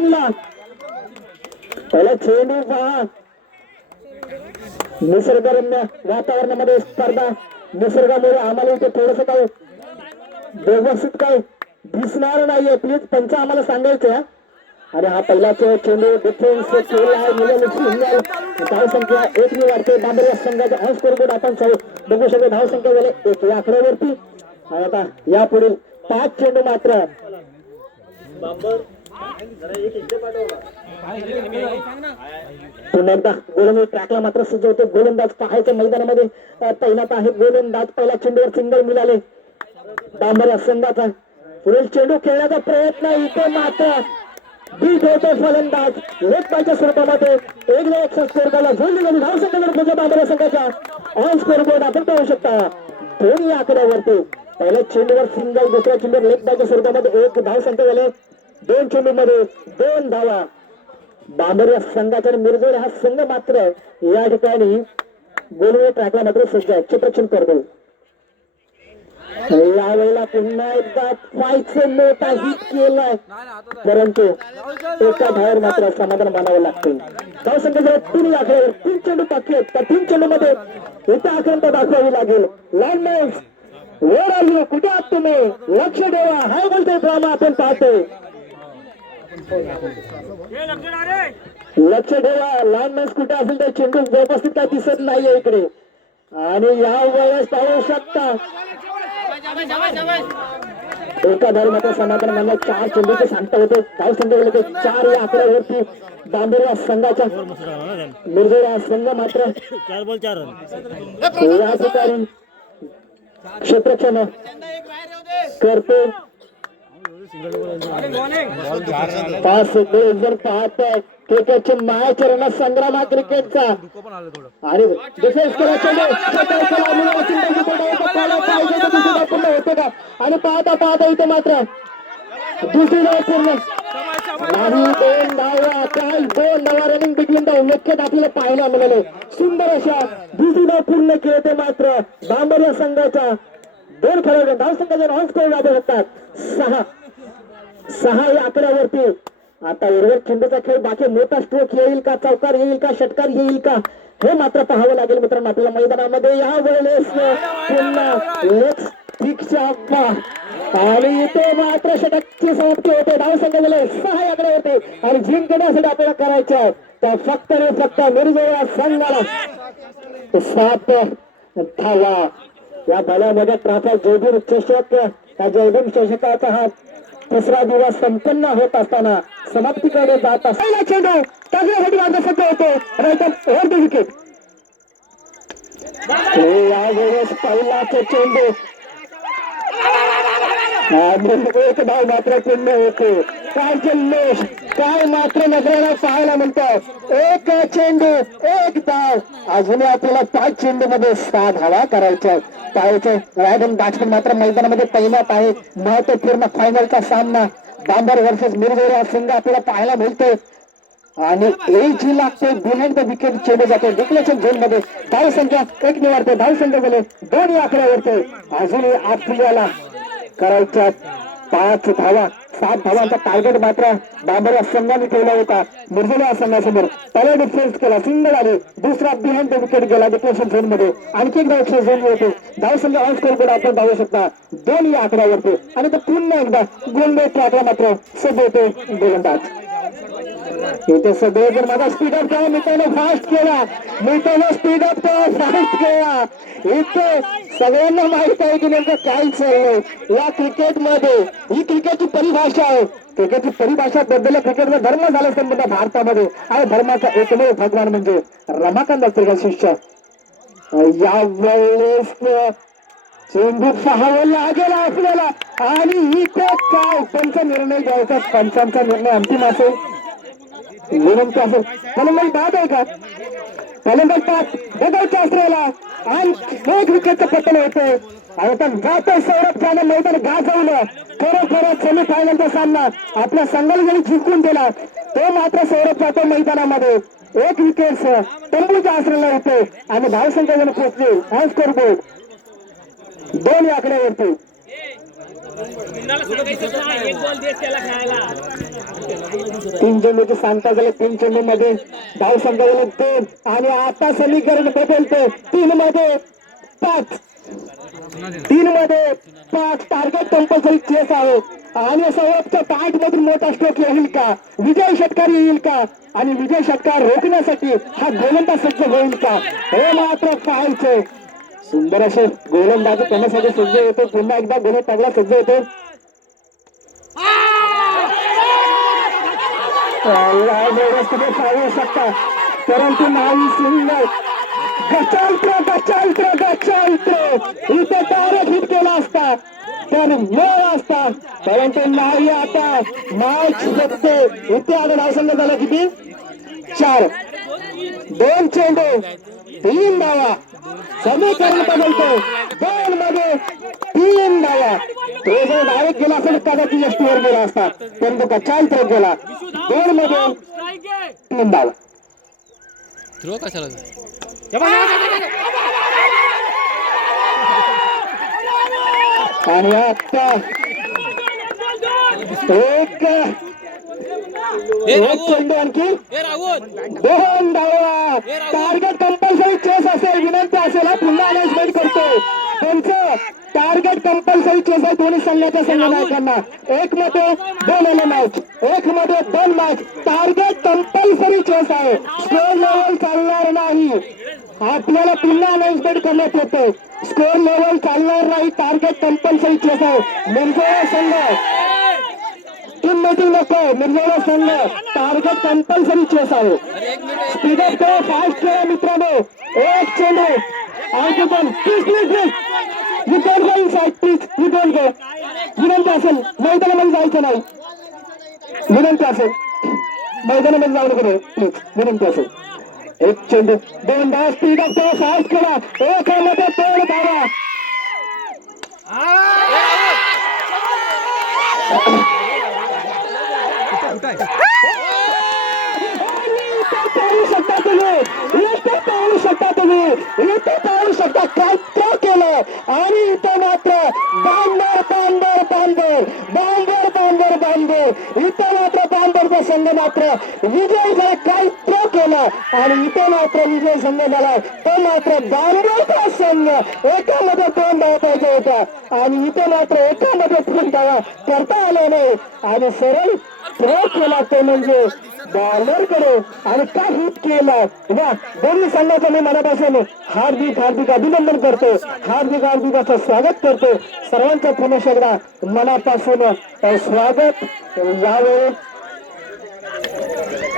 बनला. पहिला चेंडू पहा. निसर्गरम्य वातावरणामध्ये स्पर्धा, निसर्गामुळे आम्हाला इथे थोडस काही व्यवस्थित काही दिसणार नाहीये. प्लीज पंच आम्हाला सांगायचं. आणि हा पहिला चेंडू डिफेन्स केला आहे. धाव संख्या 1 ने वाढते. बांबरी संघाचा ऑन स्कोर बोर्ड आपण बघू शकतो. धाव संख्या झाली 1 या आकड्यावरती. आणि आता यापुढील 5 चेंडू मात्र पुन्हा एकदा गोलंदाज ट्रॅकला मात्र सज्ज होते. गोलंदाज पाहायचं मैदानामध्ये तैनात आहे. गोलंदाज पहिल्या चेंडूवर सिंगल मिळाले बांबरी संघाचा. पुढील चेंडू खेळण्याचा प्रयत्न इथे मात्र बीट होतो फलंदाज. लेग बायच्या स्वरूपामध्ये 1-1 स्कोर जोडली गेली. धाव संख्या बांबरी संघाच्या ऑन स्कोर बोर्ड आपण पाहू शकता. दोन्ही आकड्यावरती पहिल्या चेंडूवर सिंगल, दुसऱ्या चेंडूवर लेग बायच्या स्वरूपामध्ये 1 धाव संख्या झाले. 2 चेंडूमध्ये 2 धावा. बांबरी संघाच्या मिरजोळे हा संघ मात्र या ठिकाणी गोलवे ट्रॅकला मात्र सज्ज आहे. क्षेत्ररक्षण करतो. यावेळेला पुन्हा एकदा पायचं मोठा हिट केलाय, परंतु एका धावावर मात्र समाधान मानावं लागते. धाव संख्या 3 आकड्यावर 3 चेंडू बाकी आहेत. त्या 3 चेंडूमध्ये एका आक्रमता दाखवावी लागेल. लाईनमॅन वर आली. कुठे आहात तुम्ही? लक्ष ठेवा. हाय बोलतोय ड्रामा आपण पाहतोय. लक्ष ठेवा. लाईनमॅन कुठे असेल तर चेंडू व्यवस्थित काय दिसत नाहीये इकडे. आणि या वेळेस पाहू शकता एका धावी मात्र समाधान मानला. 4 चेंडूचे सांगता होते. धाव संख्या गेले ते 4 या आकड्यावरती बांबरी संघाच्या मिरजोळा संघ मात्र या ठिकाणी क्षेत्ररक्षण करतो. 5 जर पाहताय क्रिकेटचे मायाचरण संग्राम हा क्रिकेटचा. आणि डिफेन्स होते का? आणि पाहता पाहता इथे मात्र दुसरी धाव पूर्ण नाही. 2 धावा. काय 2 धावा रनिंग बिटवीन द विकेट आपल्याला पाहायला मिळाले. सुंदर अशा दुसरी धाव पूर्ण खेळते मात्र बांबरी संघाच्या 2 खेळाडू. धाव संघाच्या ऑन स्कोर लाभू शकतात. 6 या आकड्यावरती. आता उर्वरित चेंडूचा खेळ बाकी. मोठा स्ट्रोक येईल का? चौकार येईल का? षटकार येईल का? हे मात्र पाहावं लागेल मित्रांनो आपल्या मैदानामध्ये. या वेळेस पुन्हा लेग स्टिकच्या आणि इथे मात्र षटकची समाप्ती होते. धाव संख्या झाले 6 या आकड्यावरती. आणि जिंकण्यासाठी आपल्याला करायचं आहे तर फक्त आणि फक्त मिरजोळा संघाला 7 धावा. या भल्यामध्ये ट्रॉफी जयभीम चषक, त्या जयभीम चषकाचा हा 3रा दिवस संपन्न होत असताना समाप्तीकडे जात असताना चेंडू टाकण्यासाठी मात्र सज्ज होतो. Over the wicket. यावेळेस पहिलाच चेंडू एक धाव मात्र पूर्ण होते. काय जल्लोष, काय मात्र नजरेला पाहायला मिळतं. 1 चेंडू 1 धाव. अजूनही आपल्याला 5 चेंडू मध्ये 6 धावा करायच्या. पाहायचं रायडन बॅट्समन मात्र मैदानामध्ये तैनात आहे. महत्वपूर्ण फायनलचा सामना बांबर वर्सेस मिरजोळा संघ आपल्याला पाहायला मिळतोय. आणि एक जी लागते बिहाइंड द विकेट चेंडू जातो डिक्लेशन झोन मध्ये. धाव संख्या 1 निवडते. धाव संख्या झाले 2 या आकड्यावरती. अजूनही आपल्याला करायच्या 5 धावा. 7 धावांचा टार्गेट मात्र बांबर संघाने ठेवला होता मिरजोळा संघासमोर. पहिला डिफेन्स केला, सिंगल आले. दुसरा बिहाइंड द विकेट गेला डिक्लेशन झोन मध्ये. आणखी एक धाव झोन होते. धाव संख्या ऑन स्कोर बोर्ड आपण धावू शकता 2 या आकड्यावरती. आणि तो पुन्हा एकदा गोलंदाज ट्रॅकला मात्र सज्ज होते गोलंदाज. इथे सगळेजण माझा स्पीडअप केला. मित्रांनो फास्ट केला. मित्रांनो स्पीडअप केला, फास्ट केला. इथे सगळ्यांना माहित आहे की नेमकं काय चाललंय या क्रिकेटमध्ये. ही क्रिकेटची परिभाषा आहे. क्रिकेटची परिभाषा बदलल्या. क्रिकेटचा धर्म झाला संबंध भारतामध्ये. आणि धर्माचा एकमेव भगवान म्हणजे रमाकांत असेल शिष्य. यावेळेस चेंडू पाहावं लागेल आपल्याला. आणि इथे काय त्यांचा निर्णय घ्यायचा. पंचांचा निर्णय अंतिम असेल, विनंती असेल. फलंदाज बाद आहे का? फलंदाज बाद बघायचं असलेला. आणि 1 विकेटचं पतन होतंय. आता जातोय सौरभ त्याने मैदान गाजवलं. खरोखरच सेमी फायनलचा सामना आपल्या संघाला जरी जिंकून दिला तो मात्र सौरभ जातो मैदानामध्ये. 1 विकेट तंबूच्या आश्रयाला होते. आणि धाव संख्या जण पोहोचले ऑन स्कोर बोर्ड 2 या आकड्यावरती. तीन चेंडूची सांगता झाले. 3 चेंडू मध्ये धाव संख्या झाले 2 आणि आता समीकरण बदलते 3 मध्ये 5. 3 मध्ये 5 टार्गेट कंपल्सरी चेस आहे आणि सौरभच्या बॅट मधून मोठा स्ट्रोक येईल का, विजय षटकार येईल का आणि विजय षटकार रोखण्यासाठी हा गोलंदाज सज्ज होईल का, हे मात्र पाहायचे. सुंदर असे गोलंदाजी करण्यासाठी सज्ज येतो. पुन्हा एकदा गोलंदाजला सज्ज येतो. तुम्ही पाहू शकता परंतु नाही. सुंदर इथे डायरेक्ट हिट केला असता तर न असता, परंतु नाही. आता मॅच जगते. इथे आता धावसंख्या झाला किती? 4. 2 चेंडू 3 धावा. समीकरण बदलतो. 2 मध्ये 3 धावा. तो जर डायरेक्ट गेला असेल कदाचित एसटीवर गेला असता, परंतु कचाल तर गेला. 2 मध्ये 3 धावा. थ्रो कशाला आणि आता एक चेंडू आणखी 2 धावा. टार्गेट कंपल्सरी चेस असेल, विनंती असेल हा पुन्हा अनाउन्समेंट करतो. त्यांचं टार्गेट कंपल्सरी चेस आहे दोन्ही संघाच्या संघनायकांना. 1 मध्ये 2 मॅच, 1 मध्ये 2 मॅच. टार्गेट कंपल्सरी चेस आहे. स्कोर लेवल चालणार नाही. आपल्याला पुन्हा अनाउन्समेंट करण्यात येते. स्कोर लेवल चालणार नाही. टार्गेट कंपल्सरी चेस आहे. मिरजोळा संघ टीम मीटिंग नको. मिरजोळा संघ टार्गेट कंपल्सरी चेस आहे. स्पीडअप तो फास्ट खेळा मित्रांनो. 1 चेंडू आणखी 2. Please you don't go inside. Please you don't go. विनंती असेल मैदानामध्ये जायचं नाही. विनंती असेल मैदानामध्ये जाऊ नको. प्लीज विनंती असेल. 1 चेंडू 2 धावा. स्पीडअप तो फास्ट खेळा. 1 मध्ये 2 धावा. पाहू शकता तुम्ही, इथे पाहू शकता तुम्ही, इथे पाहू शकता काय तो केलं. आणि इथे मात्र बांबर इथे मात्र बांबरचा संघ मात्र विजय झाला. काय तो केलं आणि इथे मात्र विजय संघ झाला. तो मात्र बांबरचा संघ एकामध्ये 2 धावा पाहिजे होता आणि इथे मात्र एकामध्ये 3 धावा करता आल्या नाही आणि सरळ थ्रो केला तो म्हणजे बॉलर कडे आणि काय हिट केला. वा, दोन्ही संघाचं मी मनापासून हार्दिक अभिनंदन करतो. हार्दिक असं स्वागत करतो. सर्वांचं पुन्हा एकदा मनापासून स्वागत. यावेळी